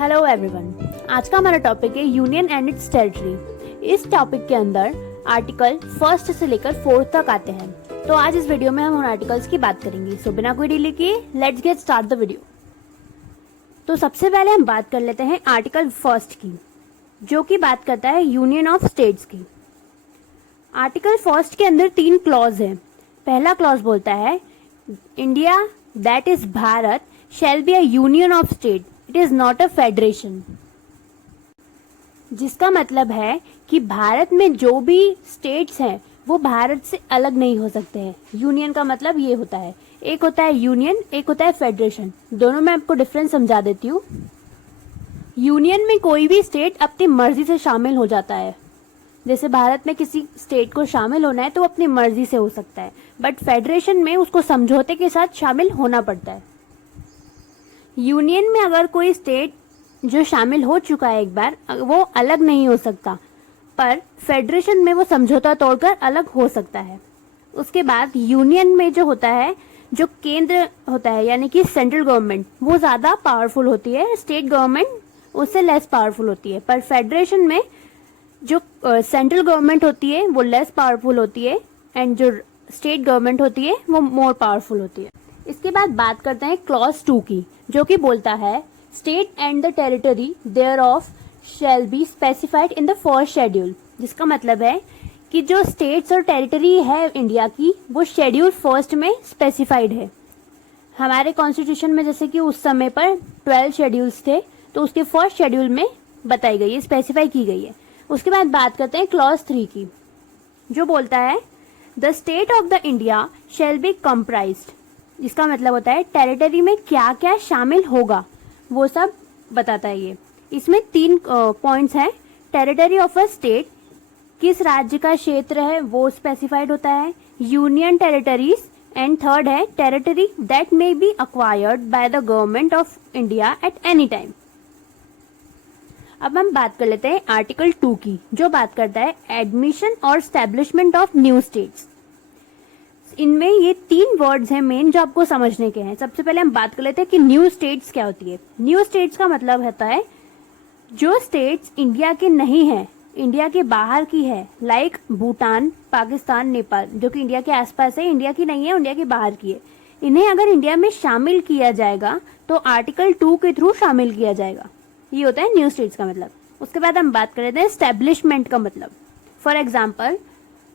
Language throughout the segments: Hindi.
Hello everyone. आज का हमारा टॉपिक है यूनियन एंड इट्स टेरिटरी। इस टॉपिक के अंदर आर्टिकल फर्स्ट से लेकर फोर्थ तक आते हैं। तो आज इस वीडियो में हम उन आर्टिकल्स की बात करेंगे। सो बिना कोई डिले किए let's get start the video. तो सबसे पहले हम बात कर लेते हैं आर्टिकल फर्स्ट की, जो कि बात करता है यूनियन ऑफ स्टेट्स की। आर्टिकल फर्स्ट के अंदर 3 क्लॉज है। पहला क्लॉज बोलता है India that is Bharat shall be a union of state, it is not a federation. जिसका मतलब है कि भारत में जो भी स्टेट्स हैं वो भारत से अलग नहीं हो सकते हैं। यूनियन का मतलब ये होता है, एक होता है यूनियन, एक होता है फेडरेशन। दोनों में आपको डिफरेंस समझा देती हूँ। यूनियन में कोई भी स्टेट अपनी मर्जी से शामिल हो जाता है। जैसे भारत में किसी स्टेट को शामिल होना है तो वो अपनी मर्जी से हो सकता है, बट फेडरेशन में उसको समझौते के साथ शामिल होना पड़ता है। यूनियन में अगर कोई स्टेट जो शामिल हो चुका है एक बार, वो अलग नहीं हो सकता, पर फेडरेशन में वो समझौता तोड़कर अलग हो सकता है। उसके बाद यूनियन में जो होता है, जो केंद्र होता है यानी कि सेंट्रल गवर्नमेंट, वो ज्यादा पावरफुल होती है, स्टेट गवर्नमेंट उससे लेस पावरफुल होती है। पर फेडरेशन में जो सेंट्रल गवर्नमेंट होती है वो लेस पावरफुल होती है एंड जो स्टेट गवर्नमेंट होती है वो मोर पावरफुल होती है। इसके बाद बात करते हैं क्लॉज 2 की, जो कि बोलता है state and the territory thereof shall be specified in the first schedule. जिसका मतलब है कि जो स्टेट्स और टेरिटरी है इंडिया की, वो शेड्यूल फर्स्ट में स्पेसिफाइड है। हमारे कॉन्स्टिट्यूशन में जैसे कि उस समय पर 12 शेड्यूल्स थे, तो उसके फर्स्ट शेड्यूल में बताई गई है, स्पेसिफाई की गई है। उसके बाद बात करते हैं क्लॉज 3 की, जो बोलता है the state of the India shall be comprised. जिसका मतलब होता है टेरिटरी में क्या क्या शामिल होगा वो सब बताता है ये। इसमें 3 पॉइंट्स हैं। टेरिटरी ऑफ अ स्टेट, किस राज्य का क्षेत्र है वो स्पेसिफाइड होता है, यूनियन टेरिटरीज, एंड थर्ड है territory that may be acquired by the government of India at any time. अब हम बात कर लेते हैं आर्टिकल 2 की, जो बात करता है एडमिशन और स्टैब्लिशमेंट ऑफ न्यू स्टेट्स। इनमें ये 3 वर्ड्स हैं मेन जो आपको समझने के हैं। सबसे पहले हम बात कर लेते हैं कि न्यू स्टेट्स क्या होती है। न्यू स्टेट्स का मतलब होता है जो स्टेट्स इंडिया के नहीं है, इंडिया के बाहर की है, लाइक भूटान, पाकिस्तान, नेपाल, जो कि इंडिया के आसपास है, इंडिया की नहीं है, इंडिया के बाहर की है। इन्हें अगर इंडिया में शामिल किया जाएगा तो आर्टिकल 2 के थ्रू शामिल किया जाएगा। ये होता है न्यू स्टेट्स का मतलब। उसके बाद हम बात कर लेते हैं एस्टेब्लिशमेंट का मतलब। फॉर एग्जाम्पल,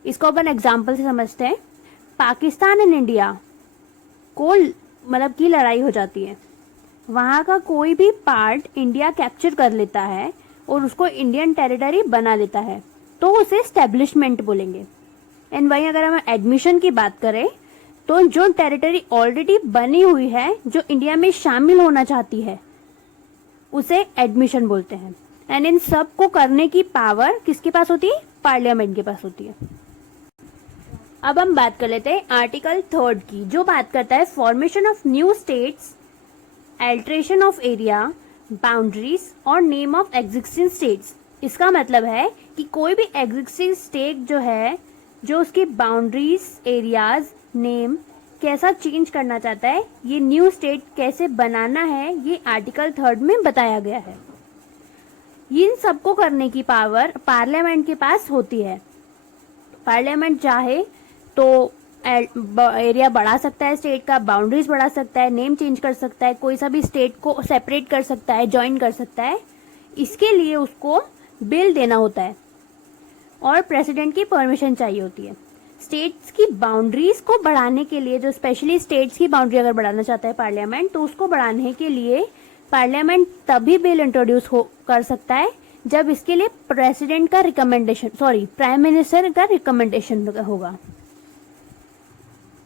इसको अपन एग्जाम्पल से समझते हैं। पाकिस्तान एंड इंडिया को मतलब की लड़ाई हो जाती है, वहां का कोई भी पार्ट इंडिया कैप्चर कर लेता है और उसको इंडियन टेरिटरी बना लेता है, तो उसे एस्टेब्लिशमेंट बोलेंगे। एंड वहीं अगर हम एडमिशन की बात करें तो जो टेरिटरी ऑलरेडी बनी हुई है, जो इंडिया में शामिल होना चाहती है, उसे एडमिशन बोलते हैं। एंड इन सब को करने की पावर किसके पास होती है? पार्लियामेंट के पास होती है। अब हम बात कर लेते हैं आर्टिकल 3 की, जो बात करता है formation of new states, alteration of area, boundaries और नेम ऑफ एग्जिस्टिंग स्टेट्स। इसका मतलब है कि कोई भी एग्जिस्टिंग स्टेट जो है, जो उसकी बाउंड्रीज, एरियाज, नेम कैसा चेंज करना चाहता है, ये न्यू स्टेट कैसे बनाना है, ये आर्टिकल 3 में बताया गया है। इन सबको करने की पावर पार्लियामेंट के पास होती है। पार्लियामेंट चाहे तो एरिया बढ़ा सकता है स्टेट का, बाउंड्रीज बढ़ा सकता है, नेम चेंज कर सकता है, कोई सा भी स्टेट को सेपरेट कर सकता है, ज्वाइन कर सकता है। इसके लिए उसको बिल देना होता है और प्रेसिडेंट की परमिशन चाहिए होती है। स्टेट्स की बाउंड्रीज को बढ़ाने के लिए, जो स्पेशली स्टेट्स की बाउंड्री अगर बढ़ाना चाहता है पार्लियामेंट, तो उसको बढ़ाने के लिए पार्लियामेंट तभी बिल इंट्रोड्यूस कर सकता है जब इसके लिए प्रेसिडेंट का रिकमेंडेशन, प्राइम मिनिस्टर का रिकमेंडेशन होगा।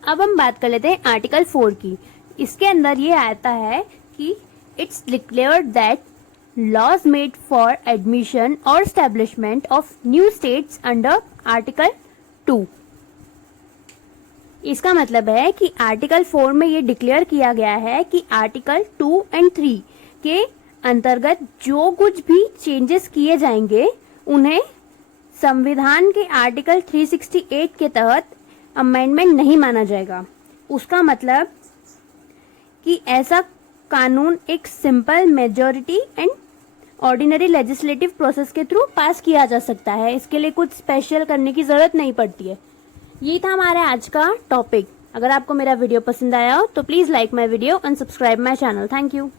अब हम बात कर लेते हैं आर्टिकल 4 की। इसके अंदर ये आता है कि it's declared that laws made for admission और establishment of new states under article 2। इसका मतलब है कि आर्टिकल 4 में ये डिक्लेयर किया गया है कि आर्टिकल 2 एंड 3 के अंतर्गत जो कुछ भी चेंजेस किए जाएंगे उन्हें संविधान के आर्टिकल 368 के तहत अमेंडमेंट नहीं माना जाएगा। उसका मतलब कि ऐसा कानून एक simple majority and ordinary legislative process के थ्रू पास किया जा सकता है। इसके लिए कुछ स्पेशल करने की जरूरत नहीं पड़ती है। ये था हमारा आज का टॉपिक। अगर आपको मेरा वीडियो पसंद आया हो तो please like my video and subscribe my channel. Thank you.